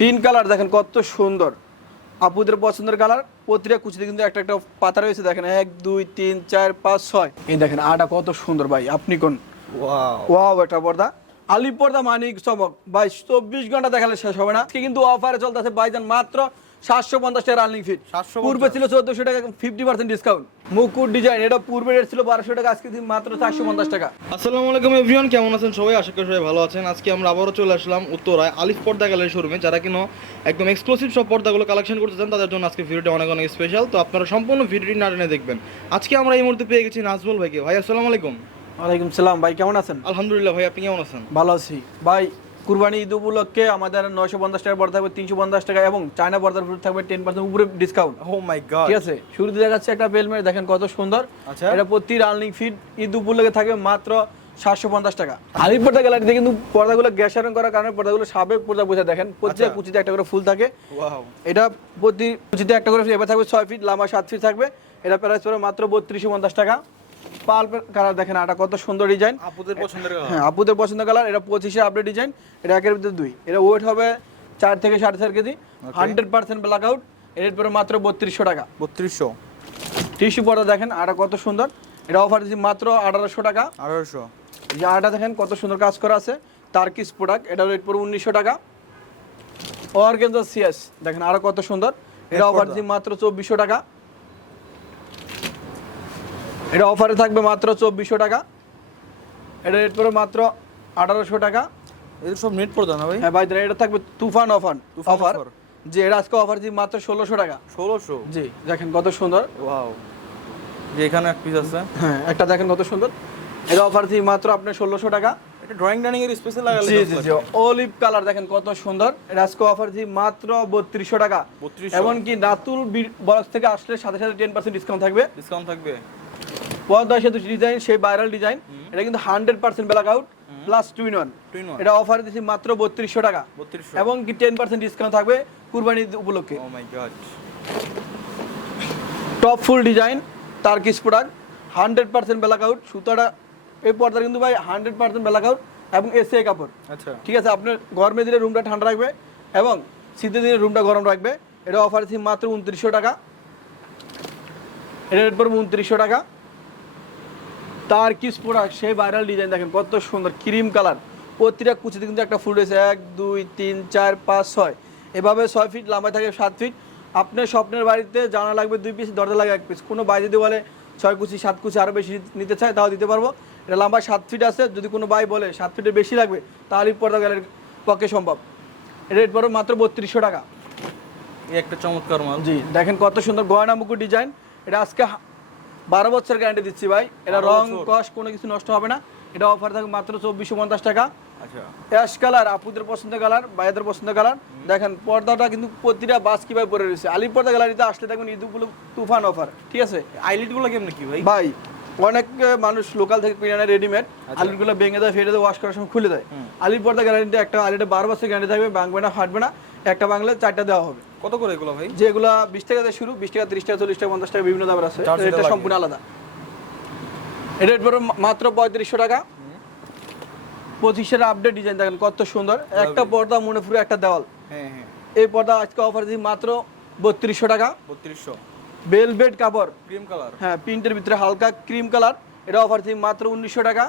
Pink colour দেখেন কত সুন্দর। আপুদের পছন্দের কালার প্রতিটা কুচিতে কিন্তু একটা একটা পাতা রয়েছে দেখেন এক দুই তিন চার পাঁচ ছয়। এই দেখেন আটা কত সুন্দর ভাই আপনি কোন? ওয়াও। একটা পর্দা। আলিপর্দা মানিক চমক। ভাই চব্বিশ ঘণ্টা দেখালে শেষ হবে না। কিন্তু অফারে চলতেছে বাইজান মাত্র সাতশো পঞ্চাশ টাকা রানিং ফিট 750 পূর্বে ছিল চোদ্দশো টাকা ফিফটি পার্সেন্ট ডিসকাউন্ট মুকুট ডিজাইন এটা পূর্বে রেট ছিল বারোশো টাকা আজকে দিন মাত্র চারশো পঞ্চাশ টাকা। আসসালামু আলাইকুম এভরিওয়ান কেমন আছেন সবাই? আশা করি সবাই ভালো আছেন। আজকে আমরা আবারও চলে আসলাম উত্তরায় আলিফ পর্দা গ্যালারি শোরুমে যারা কিনো একদম এক্সক্লুসিভ সব পর্দাগুলো কালেকশন করতে চান তাদের জন্য আজকে ভিডিওটা অনেক অনেক স্পেশাল তো আপনারা সম্পূর্ণ ভিডিওটি না টেনে দেখবেন। আজকে আমরা এই মুহূর্তে পেয়ে গেছি নাজমুল ভাইকে। ভাই আসসালামু আলাইকুম। ওয়ালাইকুম সালাম। ভাই কেমন আছেন? আলহামদুলিল্লাহ ভাই আপনি কেমন আছেন? ভালো আছি। ভাই কুরবানি ঈদ উপলক্ষে আমাদের নয়শো পঞ্চাশ টাকা পর্দা থাকবে তিনশো পঞ্চাশ টাকা এবং চায়না পর্দার উপর থাকবে টেন পার্সেন্ট উপরে ডিসকাউন্ট ও মাই গড ঠিক আছে? শুরুতে দেখাচ্ছে একটা বেলমেট দেখেন কত সুন্দর। আচ্ছা। এটা প্রতি রানিং ফিট ঈদ উপলক্ষে থাকবে মাত্র সাতশো পঞ্চাশ টাকা। আলিপ পর্দা গ্যালারিতে কিন্তু পর্দাগুলো গ্যাস আয়রন করার কারণে পর্দাগুলো সাবেক পর্দা বোঝা দেখেন। আচ্ছা। কুচিতে একটা করে ফুল থাকে। এটা প্রতি কুচিতে একটা করে এবার থাকবে ছয় ফিট লম্বা সাত ফিট থাকবে। এটা প্রাইস পড়বে মাত্র বত্রিশশো পঞ্চাশ টাকা। পাল্পের কালার দেখেন এটা কত সুন্দর ডিজাইন। আপুদের পছন্দের হ্যাঁ আপুদের পছন্দ কালার এটা পঁচিশে আপডেট ডিজাইন এটা একের ভিতরে দুই। এটা ওয়েট হবে চার থেকে সাড়ে চার KG hundred percent blackout এর পরে মাত্র বত্রিশশো টাকা। বত্রিশশো। টিস্যু পর্দা দেখেন আটা কত সুন্দর। এটা অফার দিচ্ছি মাত্র আঠারোশো টাকা। আঠারোশো। যে আটা দেখেন কত সুন্দর কাজ করা আছে। তার্কিস প্রোডাক্ট এটা রেট পড়বে উনিশশো টাকা। অর্গেনজা সিএস দেখেন আরও কত সুন্দর। এটা অফার দিচ্ছি মাত্র চব্বিশশো টাকা। এটা অফারে থাকবে মাত্র চব্বিশশো টাকা। এটা রেট পড়বে মাত্র আঠারোশো টাকা। সব নেট পর্দা না ভাই? হ্যাঁ ভাই এটা থাকবে তুফান অফার। অফার। যে এটা আজকে অফার দিচ্ছি মাত্র ষোলোশো টাকা। ষোলোশো? জি দেখেন কত সুন্দর। ওয়াও। যে এখানে এক পিস আছে। হ্যাঁ একটা দেখেন কত সুন্দর। এটা অফার দিচ্ছি মাত্র আপনার ষোলোশো টাকা। এটা ড্রয়িং ডাইনিং এর স্পেশাল লাগালে জি জি জি অলিভ কালার দেখেন কত সুন্দর। এটা আজকে অফার দিচ্ছি মাত্র বত্রিশশো টাকা। 3200 এমনকি রাতুল বক্স থেকে আসলে সাথে সাথে টেন পার্সেন্ট ডিসকাউন্ট থাকবে। ডিসকাউন্ট থাকবে। পদ্মা সেতু ডিজাইন সেই ভাইরাল ডিজাইন এটা কিন্তু hundred percent blackout plus twin one এটা অফার দিচ্ছি মাত্র বত্রিশশো টাকা। এবং কি টেন পার্সেন্ট ডিসকাউন্ট থাকবে কুরবানি উপলক্ষে। Top full design Turkish product hundred percent blackout সুতোটা এই পর্দার কিন্তু ভাই হান্ড্রেড পার্সেন্ট ব্ল্যাক আউট এবং এসে কাপড়। আচ্ছা। ঠিক আছে আপনার গরমের দিনে রুমটা ঠান্ডা রাখবে এবং শীতের দিনে রুমটা গরম রাখবে। এটা অফার আছে মাত্র উনত্রিশশো টাকা। এটা রেট পড়বে উনত্রিশশো টাকা। তার কিস প্রোডাক্ট সেই ভাইরাল ডিজাইন দেখেন কত সুন্দর ক্রিম কালার প্রতিটা কুচিতে কিন্তু একটা ফুল রয়েছে। এক দুই তিন চার পাঁচ ছয়। এভাবে ছয় ফিট লম্বায় থাকে সাত ফিট আপনার স্বপ্নের বাড়িতে জানা লাগবে দুই পিস দরজা লাগে এক পিস কোনো বাই যদি বলে ছয় কুচি সাত কুচি আরও বেশি নিতে চায় তাও দিতে পারব। এটা লম্বা সাত ফিট আছে যদি কোনো বাই বলে সাত ফিটের বেশি লাগবে তাহলে পর্দা গ্যালের পক্ষে সম্ভব। এটা রেট পড়বে মাত্র বত্রিশশো টাকা। এই একটা চমৎকার মাল। জি দেখেন কত সুন্দর গয়না মুকুট ডিজাইন এটা আজকে বারো বছর গ্যারান্টি দিচ্ছি ভাই। এটা রং। কস কোনো কিছু নষ্ট হবে না। এটা অফার থাকবে মাত্র চব্বিশশো পঞ্চাশ টাকা। আচ্ছা। অ্যাশ কালার আপুদের পছন্দের কালার ভাইয়াদের পছন্দের কালার দেখেন পর্দাটা কিন্তু প্রতিটা বাস কীভাবে পরে রয়েছে। আলিপ পর্দা গ্যালারিতে আসলে দেখবেন ঈদ তুফান অফার ঠিক আছে? আইলিটগুলো কেমনে কি ভাই? ভাই অনেক মানুষ লোকাল থেকে কিনে নেয় রেডিমেড আলিগুলো ভেঙে দেয় ফেটে দেয় ওয়াশ করার সময় খুলে দেয়। আলির পর্দা গ্যারান্টি একটা আলিটা বারো বছর গ্যারান্টি থাকবে ভাঙবে না ফাটবে না। একটা বাংলা চারটা দেওয়া হবে। কত করে এগুলো ভাই? যেগুলা বিশ টাকা দিয়ে শুরু বিশ টাকা ত্রিশ টাকা চল্লিশ টাকা পঞ্চাশ টাকা বিভিন্ন দামের আছে। এটা সম্পূর্ণ আলাদা। এটা মাত্র পঁয়ত্রিশশো টাকা। পঁচিশের আপডেট ডিজাইন দেখেন কত সুন্দর। একটা পর্দা মনে পুরো একটা দেওয়াল। হ্যাঁ হ্যাঁ। এই পর্দা আজকে অফার দিই মাত্র বত্রিশশো টাকা। বত্রিশশো। বেলভেট কাপড় ক্রিম কালার হ্যাঁ প্রিন্টের ভিতরে হালকা ক্রিম কালার এটা অফার দিই মাত্র উনিশশো টাকা।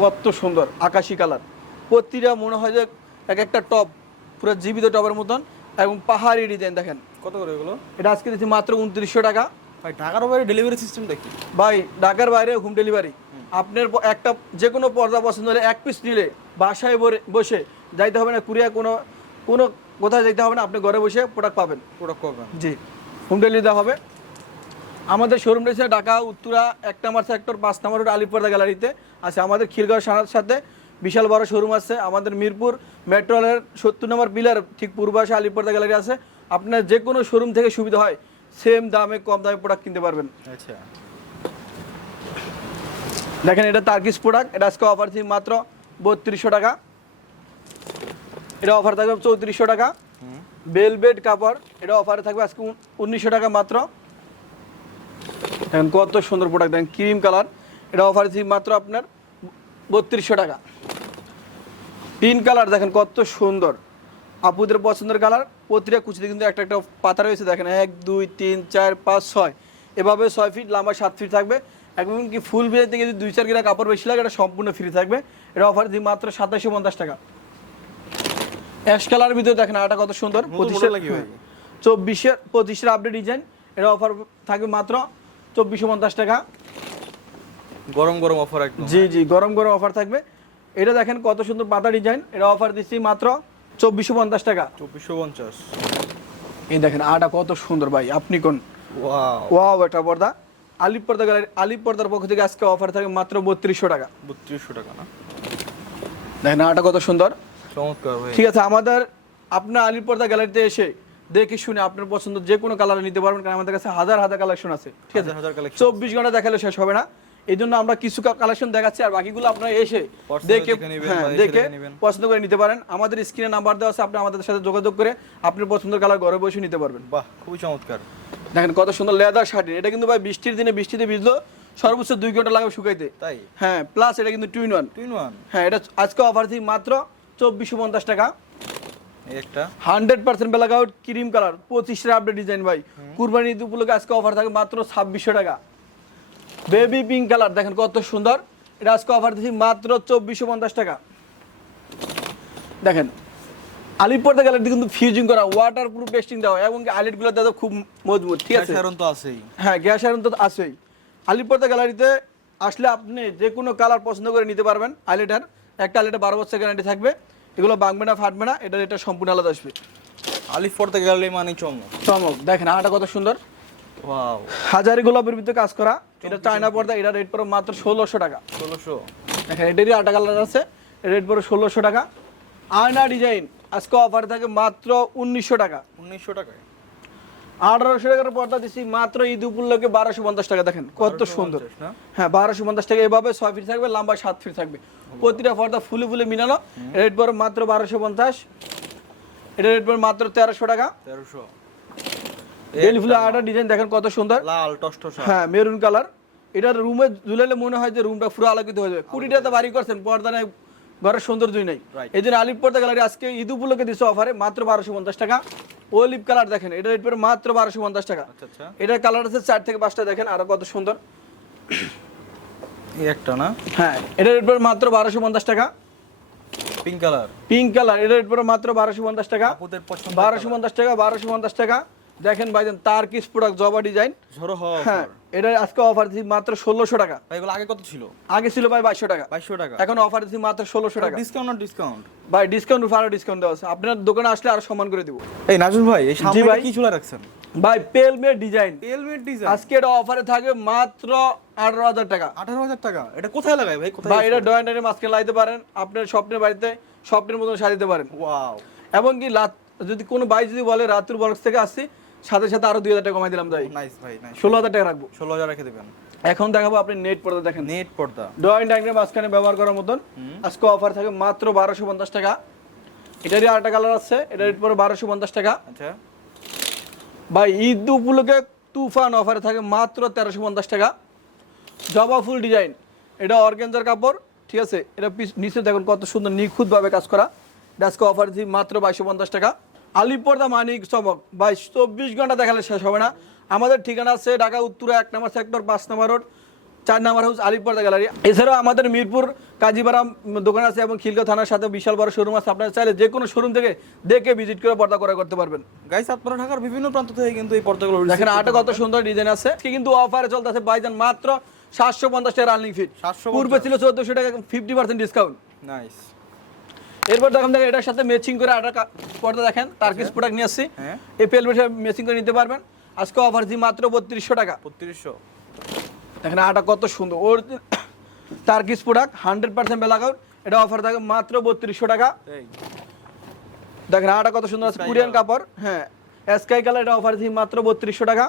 কত সুন্দর আকাশি কালার প্রতিটা মনে হয় যে এক একটা টপ পুরো জীবিত টপের মতন এবং পাহাড়ি ডিজাইন দেখেন। কত করে এগুলো? এটা আজকে দিচ্ছি মাত্র উনত্রিশশো টাকা। ভাই ঢাকার বাইরে ডেলিভারি সিস্টেম দেখি। ভাই ঢাকার বাইরে হোম ডেলিভারি আপনার একটা যে কোনো পর্দা পছন্দ হলে এক পিস নিলে বাসায় বসে যাইতে হবে না কুরিয়া কোনো কোনো কোথায় যাইতে হবে না আপনি ঘরে বসে প্রোডাক্ট পাবেন। প্রোডাক্ট করবেন জি হোম ডেলিভারি দেওয়া হবে। আমাদের শোরুম রয়েছে ঢাকা উত্তরা এক নম্বর সেক্টর পাঁচ নম্বর রোড আলিপর্দা গ্যালারিতে আছে আমাদের খিলগাঁও সাথে বিশাল বড় শোরুম আছে আমাদের মিরপুর মেট্রোলের সত্তর নম্বর পিলার ঠিক পূর্বাশে আলিপর্দা গ্যালারি আছে। আপনার যে কোনো শোরুম থেকে সুবিধা হয় সেম দামে কম দামে প্রোডাক্ট কিনতে পারবেন। আচ্ছা। দেখেন এটা তার্কিস প্রোডাক্ট এটা আজকে অফার ছিল মাত্র বত্রিশশো টাকা। এটা অফার থাকবে চৌত্রিশশো টাকা। বেলবেড কাপড় এটা অফারে থাকবে আজকে উনিশশো টাকা মাত্র। দেখেন কত সুন্দর প্রোডাক্ট দেখেন ক্রিম কালার এটা অফার ছিল মাত্র আপনার বত্রিশশো টাকা। পিঙ্ক কালার দেখেন কত সুন্দর। আপুদের পছন্দের কালার প্রতিটা কুচিতে কিন্তু একটা একটা পাতা রয়েছে দেখেন এক দুই তিন চার পাঁচ ছয়। এভাবে ছয় ফিট লম্বা সাত ফিট থাকবে। একদম কি ফুল বিয়ে থেকে যদি দুই চার কিরা কাপড় বেশি লাগে এটা সম্পূর্ণ ফ্রি থাকবে। এটা অফার দিই মাত্র সাতাশশো পঞ্চাশ টাকা। অ্যাশ কালার ভিতরে দেখেন আটা কত সুন্দর পঁচিশের? চব্বিশের পঁচিশের আপডেট ডিজাইন এটা অফার থাকবে মাত্র চব্বিশশো পঞ্চাশ টাকা। গরম গরম অফার জি জি গরম গরম অফার থাকবে। এটা দেখেন কত সুন্দর পাতা ডিজাইন। এটা অফার দিচ্ছি মাত্র চব্বিশশো পঞ্চাশ টাকা। চব্বিশশো পঞ্চাশ। এই দেখেন আটা কত সুন্দর ভাই আপনি কোন? ওয়াও পর্দা। আলিপ পর্দা গ্যালারি আলিপ পর্দার পক্ষ থেকে আজকে অফার থাকবে মাত্র বত্রিশশো টাকা। বত্রিশশো টাকা না? দেখেন আটা কত সুন্দর। চমৎকার ঠিক আছে আমাদের আপনার আলিপ পর্দা গ্যালারিতে এসে দেখে শুনে আপনার পছন্দ যে কোনো কালার নিতে পারবেন কারণ আমাদের কাছে হাজার হাজার কালেকশন আছে। ঠিক আছে। চব্বিশ ঘণ্টা দেখালে শেষ হবে না। এই জন্য আমরা কিছু কালেকশন দেখাচ্ছি আর বাকিগুলো আপনারা এসে দেখে দেখে হ্যাঁ। পছন্দ করে নিতে পারেন। আমাদের স্ক্রিনে নাম্বার দেওয়া আছে আপনি আমাদের সাথে যোগাযোগ করে আপনার পছন্দের কালার ঘরে বসে নিতে পারবেন। বাহ খুবই চমৎকার। দেখেন কত সুন্দর লেদার শার্ট এটা কিন্তু ভাই বৃষ্টির দিনে বৃষ্টিতে ভিজলো সর্বোচ্চ দুই ঘণ্টা লাগবে শুকাইতে। তাই? হ্যাঁ প্লাস এটা কিন্তু টুইন ওয়ান টুইন ওয়ান হ্যাঁ এটা আজকে অফার দিই মাত্র চব্বিশশো পঞ্চাশ টাকা। একটা? Hundred percent blackout cream colour পঁচিশের আপডেট ডিজাইন ভাই। কুরবানি ঈদ উপলক্ষে আজকে অফার থাকে মাত্র ছাব্বিশশো টাকা। বেবি পিঙ্ক কালার দেখেন কত সুন্দর। এটা আজকে অফার দিচ্ছি মাত্র চব্বিশশো পঞ্চাশ টাকা। দেখেন আলিপর্দা গ্যালারিতে কিন্তু ফিউজিং করা ওয়াটার প্রুফ টেস্টিং দেওয়া এবং আইলেটগুলো দাদা খুব মজবুত ঠিক আছে? তো আছেই। হ্যাঁ গ্যাস আয়রন তো আছেই। আলিপর্দা গ্যালারিতে আসলে আপনি যে কোনো কালার পছন্দ করে নিতে পারবেন আইলেটার একটা আইলেটার বারো বছর গ্যারান্টি থাকবে। এগুলো বাংবে না ফাটবে না এটা এটা সম্পূর্ণ আলাদা আসবে। আলিফ পড়তে গেলে মানে চমক। চমক। দেখেন আটা কত সুন্দর। হাজারি গোলাপের ভিতরে কাজ করা। এটা চায়না পর্দা এটা রেট পড়ে মাত্র ষোলোশো টাকা। ষোলোশো। দেখেন এটারই আটা কালার আছে রেট পড়ে ষোলোশো টাকা। আয়না ডিজাইন আজকে অফার থাকে মাত্র উনিশশো টাকা। উনিশশো টাকায়। আঠারোশো টাকার পর্দা দিচ্ছি মাত্র ঈদ উপলক্ষে বারোশো পঞ্চাশ টাকা দেখেন কত সুন্দর। হ্যাঁ বারোশো পঞ্চাশ টাকা এভাবে ছয় ফিট থাকবে লম্বা সাত ফিট থাকবে। প্রতিটা পর্দা ফুলে ফুলে মিলানো। রেট পড়ে মাত্র বারোশো পঞ্চাশ। এটা রেট পড়ে মাত্র তেরোশো টাকা। তেরোশো। বেল ফুলে আটা ডিজাইন দেখেন কত সুন্দর। লাল টসটসা। হ্যাঁ মেরুন কালার এটা রুমে ঝুলালে মনে হয় যে রুমটা পুরো আলোকিত হয়ে যাবে। কুড়ি টাকা বাড়ি করছেন পর্দা নেই ঘরের সৌন্দর্যই নেই. এই জন্য আলিপ পর্দা গ্যালারি আজকে ঈদ উপলক্ষে দিচ্ছে অফারে মাত্র বারোশো পঞ্চাশ টাকা। ওলিপ কালার দেখেন এটা রেট পড়ে মাত্র বারোশো পঞ্চাশ টাকা। আচ্ছা আচ্ছা। এটার কালার আছে চার থেকে পাঁচটা দেখেন আরও কত সুন্দর। একটা না? হ্যাঁ এটা রেট পড়ে মাত্র বারোশো পঞ্চাশ টাকা। পিঙ্ক কালার পিঙ্ক কালার এটা রেট পড়ে মাত্র বারোশো পঞ্চাশ টাকা। বারোশো পঞ্চাশ টাকা বারোশো পঞ্চাশ টাকা। দেখেন ভাইজান তার কিস প্রোডাক্ট জবা ডিজাইন ঝড়ো হওয়া হ্যাঁ এটা আজকে অফার দিচ্ছি মাত্র ষোলোশো টাকা। ভাই এগুলো আগে কত ছিল? আগে ছিল ভাই বাইশশো টাকা। বাইশশো টাকা। এখন অফার দিচ্ছি মাত্র ষোলোশো টাকা। ডিসকাউন্ট না ডিসকাউন্ট ভাই ডিসকাউন্ট আরও ডিসকাউন্ট দেওয়া আছে। আপনার দোকানে আসলে আরও সমান করে দিব। এই নাজুল ভাই এই সামনে ভাই। কি চুলা রাখছেন? ভাই পেলমে ডিজাইন হেলমেট ডিজাইন আজকে এটা অফারে থাকবে মাত্র আঠারো হাজার টাকা। আঠারো হাজার টাকা? এটা কোথায় লাগায় ভাই? কোথায় ভাই এটা ডয়েন্টারের মাঝখানে লাইতে পারেন। আপনার স্বপ্নের বাড়িতে স্বপ্নের মতন সাজিতে পারেন। ওয়াও। এবং কি রাত যদি কোনো ভাই যদি বলে রাতুর বক্স থেকে আসছি সাথে সাথে আরও দুই হাজার টাকা কমাই দিলাম ভাই নাইস ভাই নাইস ষোলো হাজার টাকা রাখব। ষোলো হাজার রেখে দেবেন। এখন দেখাবো আপনি নেট পড়তে দেখেন। নেট পর্দা। ড্রয়িং ডায়াগ্রাম মাঝখানে ব্যবহার করার মতন। আজকে অফার থাকে মাত্র বারোশো পঞ্চাশ টাকা। এটারই আরেকটা কালার আছে এটা রেট পরে বারোশো পঞ্চাশ টাকা। আচ্ছা। ভাই ঈদ উপলক্ষে তুফান অফারে থাকে মাত্র তেরোশো পঞ্চাশ টাকা। জবা ফুল ডিজাইন এটা অর্গেঞ্জার কাপড় ঠিক আছে? এটা পিছ- নিচে দেখুন কত সুন্দর নিখুঁতভাবে কাজ করা। এটা আজকে অফার দিই মাত্র বাইশশো পঞ্চাশ টাকা। আলিপর্দা মানিক চমক বাইশ চব্বিশ ঘণ্টা দেখালে শেষ হবে না। আমাদের ঠিকানা আছে ঢাকা উত্তরা এক নম্বর সেক্টর পাঁচ নম্বর রোড চার নাম্বার হাউস আলিপর্দা গ্যালারি। এছাড়াও আমাদের মিরপুর কাজীপাড়া দোকান আছে এবং খিলগা থানার সাথে বিশাল বড় শোরুম আছে। আপনারা চাইলে যে কোনো শোরুম থেকে দেখে ভিজিট করে পর্দা করা করতে পারবেন। গাইস আপনারা ঢাকার বিভিন্ন প্রান্ত থেকে কিন্তু এই পর্দাগুলো দেখেন আটা কত সুন্দর ডিজাইন আছে। কিন্তু অফারে চলতেছে বাইজান মাত্র সাতশো পঞ্চাশ টাকা রানিং ফিট 750 পূর্বে ছিল চোদ্দশো টাকা ফিফটি পার্সেন্ট ডিসকাউন্ট নাইস এরপর দেখেন দেখেন এটার সাথে ম্যাচিং করে আটা পর্দা দেখেন। টার্কিস প্রোডাক্ট নিয়ে আসছি। এই পেলমেটে ম্যাচিং করে নিতে পারবেন। আজকে অফার দিই মাত্র বত্রিশশো টাকা। বত্রিশশো। দেখেন আটা কত সুন্দর। ওর Turkish product hundred percent blackout এটা অফার থাকে মাত্র বত্রিশশো টাকা। দেখেন আটা কত সুন্দর আছে। কোরিয়ান কাপড়। হ্যাঁ স্কাই কালার এটা অফার দিই মাত্র বত্রিশশো টাকা।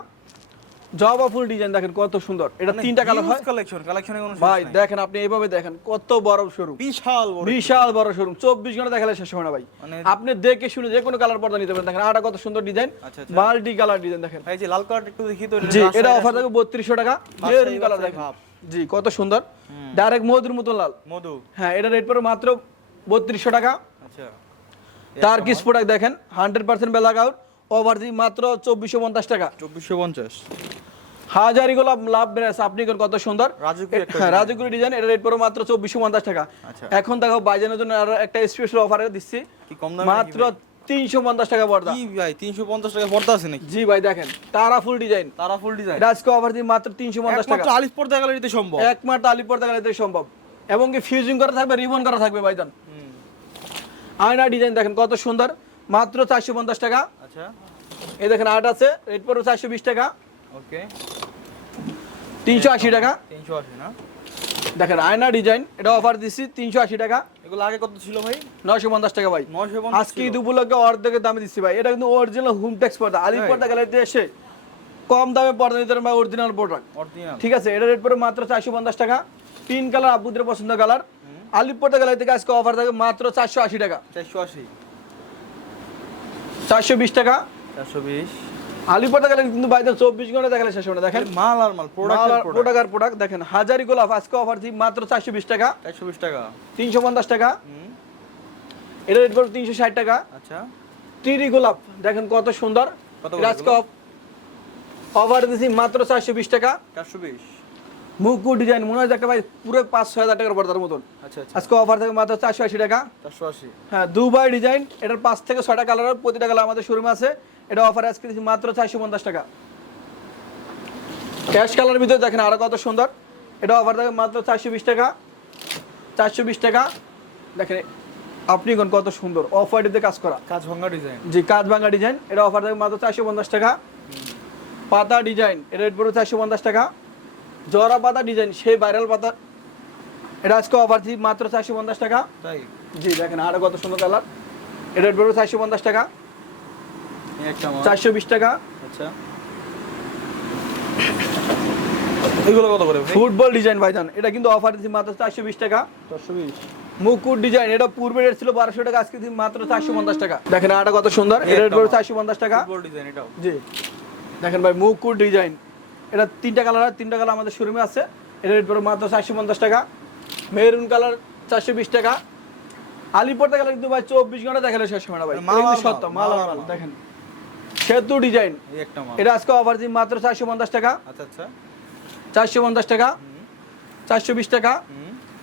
জবা ফুল ডিজাইন দেখেন কত সুন্দর। এটা তিনটা কালার হয়। কালেকশন কালেকশনে কোনো ভাই দেখেন আপনি এইভাবে দেখেন কত বড় শোরুম বিশাল বড় বিশাল বড় শোরুম চব্বিশ ঘণ্টা দেখালে শেষ হবে না ভাই। মানে- আপনি দেখে শুনে যে কোনো কালার পর্দা নিতে পারেন। দেখেন আটা কত সুন্দর ডিজাইন। মাল্টি কালার ডিজাইন দেখেন। এই যে লাল কালার একটু দেখি তো জি এটা অফার রাজশাহী। থাকবে বত্রিশশো টাকা। মেরুন কালার দেখেন। জি কত সুন্দর। ডাইরেক্ট মধুর মতো লাল। মধু। হ্যাঁ এটা রেট পড়ে মাত্র বত্রিশশো টাকা। আচ্ছা। টার্কিস প্রোডাক্ট দেখেন hundred percent blackout over the মাত্র চব্বিশশো পঞ্চাশ টাকা। চব্বিশশো পঞ্চাশ। হাজারি গোলাপ লাভ বেড়েছে। আপনি কত সুন্দর? রাজকীয় ডিজাইন এটা রেট পড়ো মাত্র চব্বিশশো পঞ্চাশ টাকা। আচ্ছা। এখন দেখো বাইজানের জন্য আরও একটা স্পেশাল অফারে দিচ্ছি। মাত্র তিনশো পঞ্চাশ টাকা পর্দা। কি ভাই তিনশো পঞ্চাশ টাকা পর্দা আছে নাকি? জি ভাই দেখেন তারা ফুল ডিজাইন তারা ফুল ডিজাইন আজকে অফার দিই মাত্র তিনশো পঞ্চাশ টাকা। আলিফ পর্দা গ্যালারিতে সম্ভব। একমাত্র আলিপুর দেখালে সম্ভব। এবং কি ফিউজিং করা থাকবে রিবন করা থাকবে ভাইজান। আয়না ডিজাইন দেখেন কত সুন্দর। মাত্র চারশো পঞ্চাশ টাকা। আচ্ছা। এই দেখেন আট আছে রেট পড়বে চারশো বিশ টাকা। ওকে তিনশো আশি টাকা। তিনশো আশি না? দেখেন আয়না ডিজাইন এটা অফার দিচ্ছি তিনশো আশি টাকা। এগুলো আগে কত ছিল ভাই? নশো পঞ্চাশ টাকা ভাই। নয়শো আজকে ঈদ উপলক্ষে অর্ধেকের দামে দিচ্ছি ভাই। এটা কিন্তু অরিজিনাল হোম ট্যাক্স পর্দা। আলি? পর্দা গ্যালারিতে এসে কম দামে পর্দা নিতে পারবেন অরিজিনাল প্রোডাক্ট ঠিক আছে এটা রেট পড়বে মাত্র চারশো পঞ্চাশ টাকা। পিঙ্ক কালার আপুদের পছন্দ কালার আলিপ পর্দা গ্যালারি থেকে আজকে অফার থাকে মাত্র চারশো আশি টাকা। চারশো আশি। চারশো বিশ টাকা। চারশো বিশ। আলিপ পর্দা কিন্তু বাইরে চব্বিশ ঘণ্টা দেখালে শেষ হবে দেখেন। মাল আর মাল প্রোডাক্ট প্রোডাক্ট আর প্রোডাক্ট দেখেন হাজারি গোলাপ আজকে অফার দিই মাত্র চারশো বিশ টাকা। চারশো বিশ টাকা। তিনশো পঞ্চাশ টাকা। এটা রেট পড়বে তিনশো ষাট টাকা। আচ্ছা। তিরি গোলাপ দেখেন কত সুন্দর। আজকে অফার দিছি মাত্র চারশো বিশ টাকা। চারশো বিশ। মুকু ডিজাইন মনে হয় একটা ভাই পুরো পাঁচ ছয় হাজার টাকার পর্দার মতন। আচ্ছা আচ্ছা। আজকে অফার থাকে মাত্র চারশো আশি টাকা। চারশো আশি। হ্যাঁ দুবাই ডিজাইন এটার পাঁচ থেকে ছয়টা কালার প্রতিটা কালার আমাদের শোরুমে আছে। এটা অফার আজকে মাত্র চারশো পঞ্চাশ টাকা। ক্যাশ কালার ভিতরে দেখেন আরও কত সুন্দর। এটা অফার থাকে মাত্র চারশো বিশ টাকা। চারশো বিশ টাকা। দেখেন আপনি কোন কত সুন্দর। অফ হোয়াইটে কাজ করা। কাজ ভাঙ্গা ডিজাইন জি কাজ ভাঙা ডিজাইন এটা অফার থাকে মাত্র চারশো পঞ্চাশ টাকা। পাতা ডিজাইন এটা রেট পড়বে চারশো পঞ্চাশ টাকা। জরা পাতা ডিজাইন সেই ভাইরাল পাতা। এটা আজকে অফার দিচ্ছি মাত্র চারশো পঞ্চাশ টাকা। তাই? জি দেখেন আরও কত সুন্দর কালার এটা পড়বে চারশো পঞ্চাশ টাকা। চারশো বিশ টাকা। আচ্ছা। এগুলো কত করে ভাই? ফুটবল ডিজাইন ভাইজান। এটা কিন্তু অফার দিচ্ছি মাত্র চারশো বিশ টাকা। চারশো বিশ। মুকুট ডিজাইন এটা পূর্বে রেট ছিল বারোশো টাকা আজকে মাত্র চারশো পঞ্চাশ টাকা। দেখেন আটা কত সুন্দর। এটা চারশো পঞ্চাশ টাকা। ডিজাইন এটাও। জি। দেখেন ভাই মুকুট ডিজাইন এটা তিনটা কালার হয় তিনটা কালার আমাদের শোরুমে আছে। এটা রেট পড়বে মাত্র চারশো পঞ্চাশ টাকা। মেরুন কালার চারশো বিশ টাকা। আলিপর্দা কালার কিন্তু ভাই চব্বিশ ঘণ্টা দেখালে শেষ হয় না ভাই। আর সত্য মাল, আর আর। দেখেন। সেতু ডিজাইন এটা আজকে অফার দিই মাত্র চারশো পঞ্চাশ টাকা। আচ্ছা আচ্ছা। চারশো পঞ্চাশ টাকা। চারশো বিশ টাকা।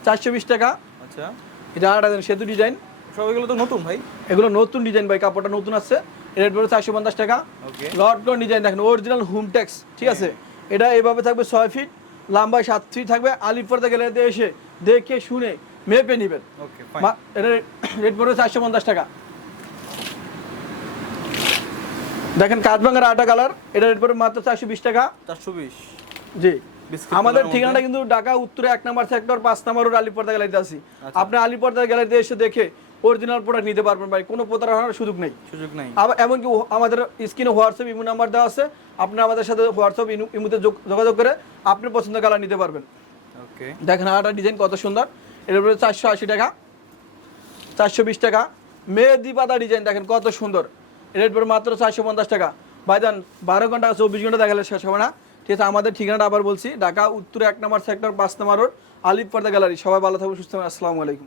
চারশো বিশ টাকা। আচ্ছা। এটা দেন সেতু ডিজাইন সব এগুলো তো নতুন ভাই। এগুলো নতুন ডিজাইন ভাই কাপড়টা নতুন আছে। রেট পড়বে চারশো পঞ্চাশ টাকা। ওকে লটকন ডিজাইন দেখেন অরিজিনাল হোম ট্যাক্স ঠিক আছে? এটা এইভাবে থাকবে ছয় ফিট লম্বায় সাত ফিট থাকবে। আলিপুরতে গ্যালারিতে এসে দেখে শুনে মেপে নেবেন। এটা রেট পড়বে চারশো পঞ্চাশ টাকা। দেখেন কাঠবাঙ্গার আটা কালার এটা রেট পড়বে মাত্র চারশো বিশ টাকা। চারশো বিশ। জি। আমাদের ঠিকানাটা কিন্তু ঢাকা উত্তরে এক নম্বর সেক্টর পাঁচ নম্বর রোড আলিপর্দা গ্যালারিতে আছি। আচ্ছা। আপনি আলিপর্দা গ্যালারিতে এসে দেখে অরিজিনাল প্রোডাক্ট নিতে পারবেন ভাই। কোনো প্রতারণার সুযোগ নেই। সুযোগ নাই। আবার এমনকি আমাদের স্ক্রিনে হোয়াটসঅ্যাপ ইমো নাম্বার দেওয়া আছে। আপনি আমাদের সাথে হোয়াটসঅ্যাপ ইমুতে যোগ- যোগাযোগ করে আপনি পছন্দ কালার নিতে পারবেন। ওকে। দেখেন আটা ডিজাইন কত সুন্দর। এর উপরে চারশো আশি টাকা চারশো বিশ টাকা। মেহেদি পাতা ডিজাইন দেখেন কত সুন্দর। এর পড়ে মাত্র চারশো পঞ্চাশ টাকা। ভাইজান বারো ঘণ্টা চব্বিশ ঘণ্টা দেখালে শেষ হবে না। ঠিক আছে আমাদের ঠিকানাটা আবার বলছি। ঢাকা উত্তর এক নম্বর সেক্টর পাঁচ নম্বর রোড আলিপ পর্দা গ্যালারি সবাই ভালো থাকবেন সুস্থ থাকবেন। আসসালামু আলাইকুম।